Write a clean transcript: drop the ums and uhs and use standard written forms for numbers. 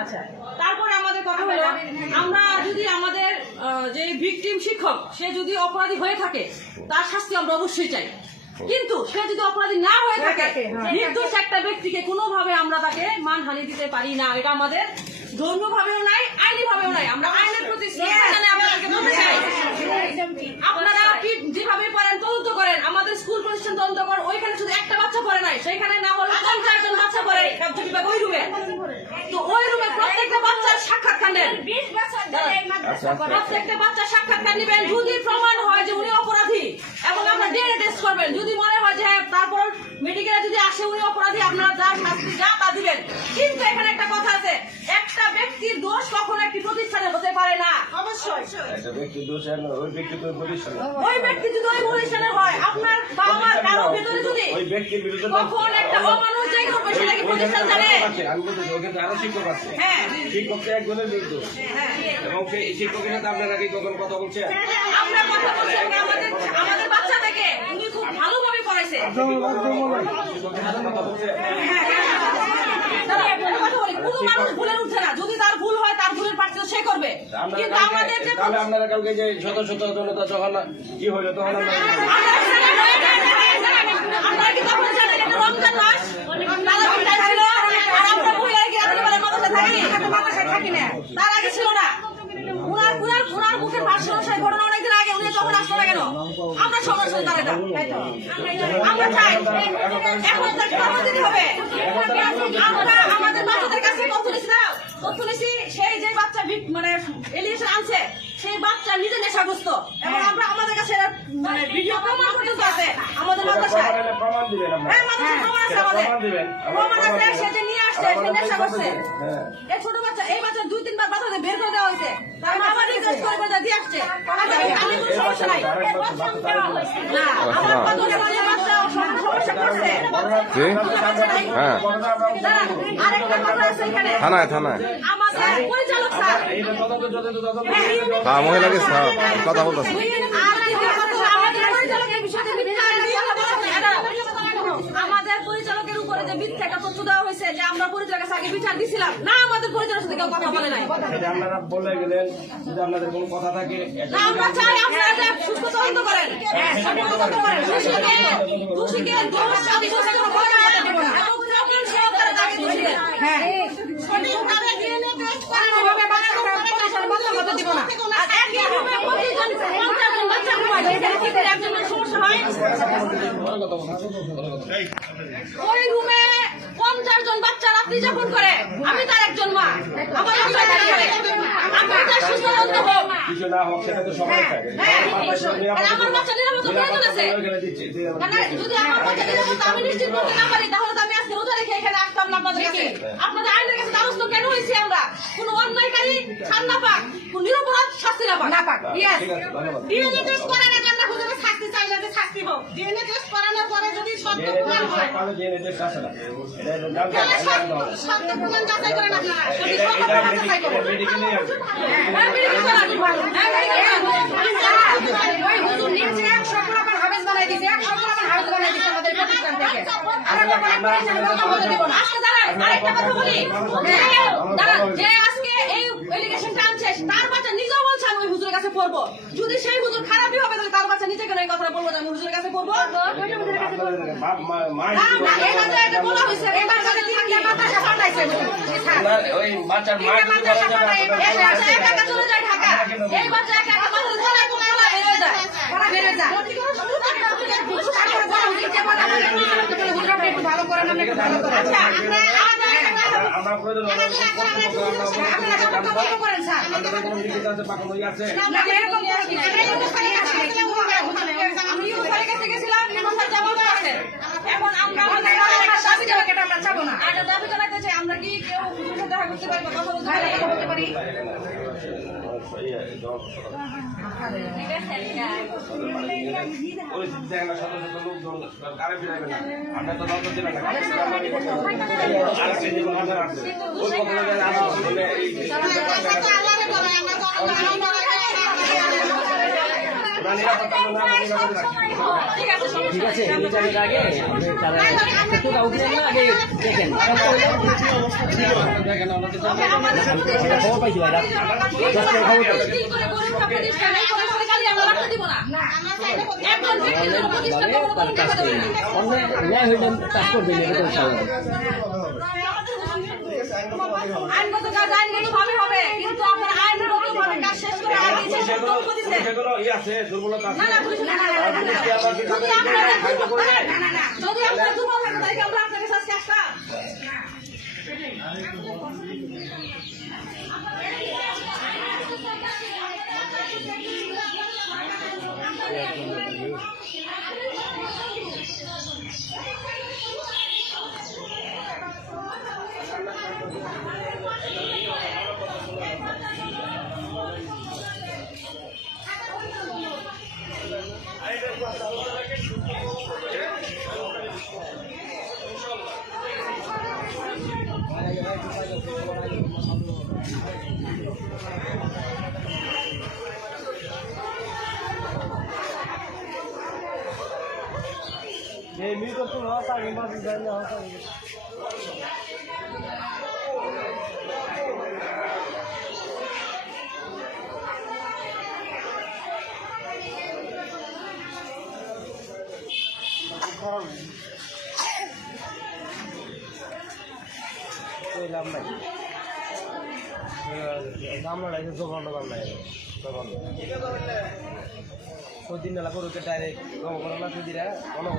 আচ্ছা, তারপরে আমাদের কথা হলো, আমরা যদি আমাদের যে ভিকটিম শিক্ষক সে যদি অপরাধী হয়ে থাকে তার শাস্তি আমরা অবশ্যই চাই, কিন্তু সে যদি অপরাধী না হয়ে থাকে নির্দোষ একটা ব্যক্তিকে কোনোভাবে আমরা তাকে মানহানি দিতে পারি না। এটা আমাদের ধর্মীয় ভাবেও নাই, আইনি ভাবেও নাই। আমরা আইনের প্রতি আপনাদেরকে বলতে চাই, আপনারা যেভাবে পারেন তদন্ত করেন, আমাদের স্কুল প্রতিষ্ঠান তদন্ত করেন। ওইখানে শুধু একটা বাচ্চা পড়ে নাই, সেইখানে না হলে 50 জন বাচ্চা পড়ে কার্য বিভাগ ওই রুমে। তো ওই রুমে প্রত্যেকটা বাচ্চার সাক্ষাৎকার নেন, প্রত্যেকটা বাচ্চার সাক্ষাৎকার নেবেন। যদি প্রমাণ হয় যে উনি অপরাধী এবং আপনার ডিএনএ টেস্ট করবেন, যদি মনে হয় যে তারপর মেডিকেলে যদি আসে উনি অপরাধী, আপনারা যা শাস্তি যা তা দিবেন। কিন্তু এখানে একটা কথা আছে, একটা ব্যক্তির দোষ কখনো একটি প্রতিষ্ঠানে হতে পারে না। অবশ্যই একটা ব্যক্তির দোষ ওই ব্যক্তি তো প্রতিষ্ঠান, ওই ব্যক্তি যদি ওই প্রতিষ্ঠানে হয়, আপনার বা আমার কারো ভিতরে যদি ওই ব্যক্তির বিরুদ্ধে কখন একটা অমানুষ যে করবে সেটা কি প্রতিষ্ঠান জানে? আমি বলছি ওখানে আরো শিক্ষক আছে, শিক্ষককে একজনের নির্দোষ এবং সেই শিক্ষকের সাথে আপনারা কি কখন কথা বলছেন? আমরা কথা বলছি আমাদের বাচ্চা থেকে উনি খুব ভালোভাবে পড়াইছে। শিক্ষকের সাথে কথা বলছেন? কোনো মানুষ ভুলের উঠছে না, যদি তার ভুল হয় তার ভুলের প্রার্থনা সে করবে। কিন্তু আমাদের যে তাহলে আপনারা কালকে যে শত শত জনতা যখন কি হইলো তখন আমরা কি তখন জানেন এটা রমজান মাস, ছিল আর আমরা মহিলারা কি রাত্রিবেলা মাদ্রাসায় থাকি না, তার আগে ছিল না। উনার মুখের ভাষণ সেই ঘটনা অনেকদিন আগে, উনি তখন আসলো না কেন? আমরা সমস্যা তার এটা আমরা চাই এখন তাকে কথা দিতে হবে। আমরা আমাদের বাচ্চাদের কাছে তথ্য নিছি, সেই যে বাচ্চা মানে এলিয়েশন আনছে সেই বাচ্চা নিজে নেশাগ্রস্ত এবং আমরা আমাদের কাছে ভিডিও প্রমাণ পর্যন্ত আছে আমাদের মাদ্রাসায়। প্রমাণ দিবেন, প্রমাণ আছে আমাদের, প্রমাণ আছে সে যে নিয়ে আসছে সে নেশা করছে। এই ছোট বাচ্চা, এই বাচ্চা 2-3 বার বাচ্চাদের বের করে দেওয়া হয়েছে, তার বাবা রিকোয়েস্ট করে দিয়ে আসছে। আমি কোনো সমস্যা নাই না, আমার বাচ্চা সমস্যা করছে। আরেকটা কথা আছে এখানে, থানায় আমাদের পরিচালক স্যার মহিলাকে কথা বলতেছে। আমাদের পরিচালকের উপরে যে মিথ্যা একটা তথ্য দেওয়া হয়েছে যে আমরা পরিচালকের কাছে আগে বিচার দিছিলাম না, আমাদের পরিচালকের সাথে কেউ কথা বলে নাই। আপনারা বলে গেলেন যদি আপনাদের কোনো কথা থাকে না, আমরা চাই আপনারা সুস্থ তদন্ত করেন, সঠিক তদন্ত করেন, দোষীকে দোষ সাব্যস্ত করা দেব না এবং প্রমাণ সহকারে তাকে দোষী দেন। হ্যাঁ, সঠিকভাবে ডিএনএ টেস্ট করানো হবে, বাচ্চাটা পরিষ্কার বাচ্চা দিব না। আর একই রূপে প্রতিজন 50 জন বাচ্চা হয়, এখানে কি করে একজনের সমস্যা হয়? ওই রুমে 50 জন বাচ্চা রাত্রি যাপন করে, আমি তার একজন মা, আমার সুস্থ তদন্ত হোক। কিছু না হোক সেটা তো সবাই থাকে। আমার বাচ্চা নিরাপত্তা প্রয়োজন আছে, যদি আমার বাচ্চা নিরাপত্তা আমি নিশ্চিত করতে না পারি তাহলে তো আমি আজকে রোজা রেখে এখানে আসতাম না আপনাদের কাছে। আপনাদের আইনের কাছে দ্বারস্থ কেন হয়েছি আমরা? কোন অন্যায়কারী ছাড় না পাক, কোন নিরপরাধ শাস্তি না পাক। ডিএনএ টেস্ট করার আগে আমরা হুজুরের শাস্তি চাইলে যে শাস্তি হোক, ডিএনএ টেস্ট করানোর পরে যদি সত্য প্রমাণ হয় সত্য প্রমাণ যাচাই করেন আপনারা, যদি সত্য প্রমাণ যাচাই করেন ওই হুজুর নিচে 100 রকম হাবেজ বানাই দিয়েছে, 100 রকম হাবেজ বানাই দিয়েছে আমাদের প্রতিষ্ঠান থেকে। আজকে দাঁড়ান, আরেকটা কথা বলি, দাঁড়ান, যে আজকে এই এলিগেশনটা আনছে তার বাচ্চা নিজেও বলছে আমি ওই হুজুরের কাছে পড়বো। যদি সেই হুজুর খারাপই হবে তাহলে তার বাচ্চা নিজে কেন এই কথা বলবো যে আমি হুজুরের কাছে পড়বো? এটা বলা হয়েছে এবার যদি মাদ্রাসা পাঠাইছে ওই বাচ্চার মা একা চলে যায় ঢাকা, এই বাচ্চা একা বেড়ে যায়। ভালো করেন, আমরা প্রয়োজন এখন আমরা দাবি জানাতে চাই, আমরা কি কেউ দেখা করতে পারি বা কথা বলতে পারি? আমরা তো নজর দিলাম না ঠিক আছে, ঠিক আছে বিচারের আগে আপনি তারা একটু কাউকে আগে দেখেন খবর পাইছি ভাই রাত 10 টাকা খবর পাইছি ন্যায় হইলে কাজ করবেন এরকম স্বাভাবিক আইনগত কাজ আইনগত ভাবে হবে, কিন্তু আপনার আইনগত ভাবে কাজ শেষ করে আগে সেগুলো আছে দুর্বলতা আছে যদি আপনার দুর্বল থাকে তাহলে আমরা আপনার কাছে আজকে আসলাম। লাভ নাই দাম নাই জোগান দাম নাই ওই দিন বেলা করতে ডাইরেক্ট গণনা না দিরা গণনা